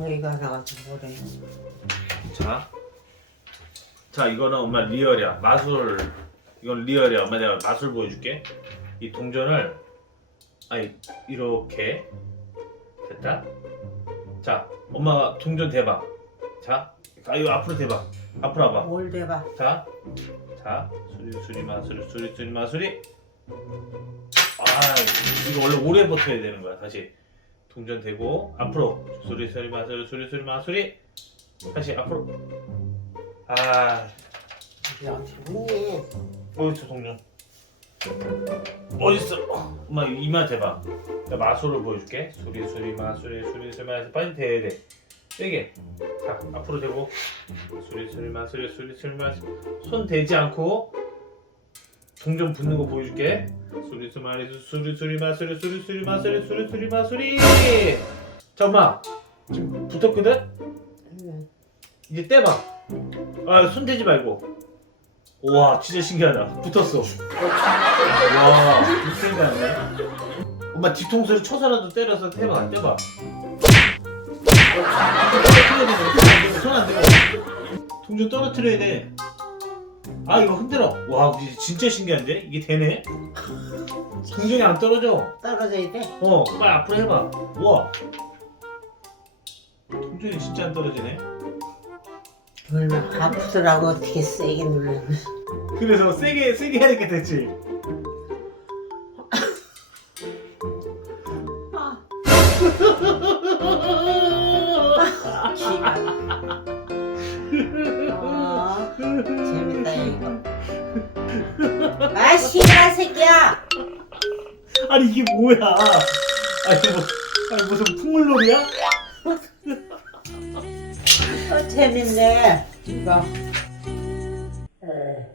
여기가 나가지고 뭐래. 자, 자 이거는 엄마 리얼이야. 마술 이건 리얼이야. 엄마 내가 마술 보여줄게. 이 동전을 아니 이렇게 됐다. 자, 엄마가 동전 대봐. 자, 아 이거 앞으로 대봐. 앞으로 와봐. 뭘 대봐. 자, 자, 수리 수리 마수리 수리 수리 마수리. 아, 이거 원래 오래 버텨야 되는 거야. 다시 동전 대고 앞으로 수리 수리 마수리 수리 수리 마수리. 다시 앞으로. 아, 어떻게 보니? 어딨어 동전? 어딨어? 엄마 이마 대봐. 나 마술을 보여줄게. 수리 수리 마수리 수리 수리 마수리 빨리 대야 돼. 세게. 자 앞으로 대고 수리 수리 마수리 수리 수리 마수리 손 대지 않고 동전 붙는 거 보여줄게. 수리 수리 마수리 수리 수리 마수리 수리 수리 마수리 수리 수리 마수리. 자 엄마 지금 붙었거든? 응. 이제 떼봐. 아, 손 대지 말고. 와, 진짜 신기하다. 붙었어. 와, 신기하네. 엄마 뒤통수를 쳐서라도 때려서 떼봐, 떼봐. 손안 대고. 동전 떨어뜨려야 돼. 아, 이거 흔들어. 와, 진짜 신기한데? 이게 되네? 동전이 안 떨어져. 떨어져야 돼. 어, 빨리 앞으로 해봐. 우와. 동전이 진짜 안 떨어지네. 얼마나 아프더라고 어떻게 세게 눌렀네. 그래서 세게 세게 하니까 됐지. 재밌다 이거. 아 씨발 새끼야. 아니 이게 뭐야? 아니 뭐 아니 무슨 풍물놀이야? 어, 재밌네 이거. 에.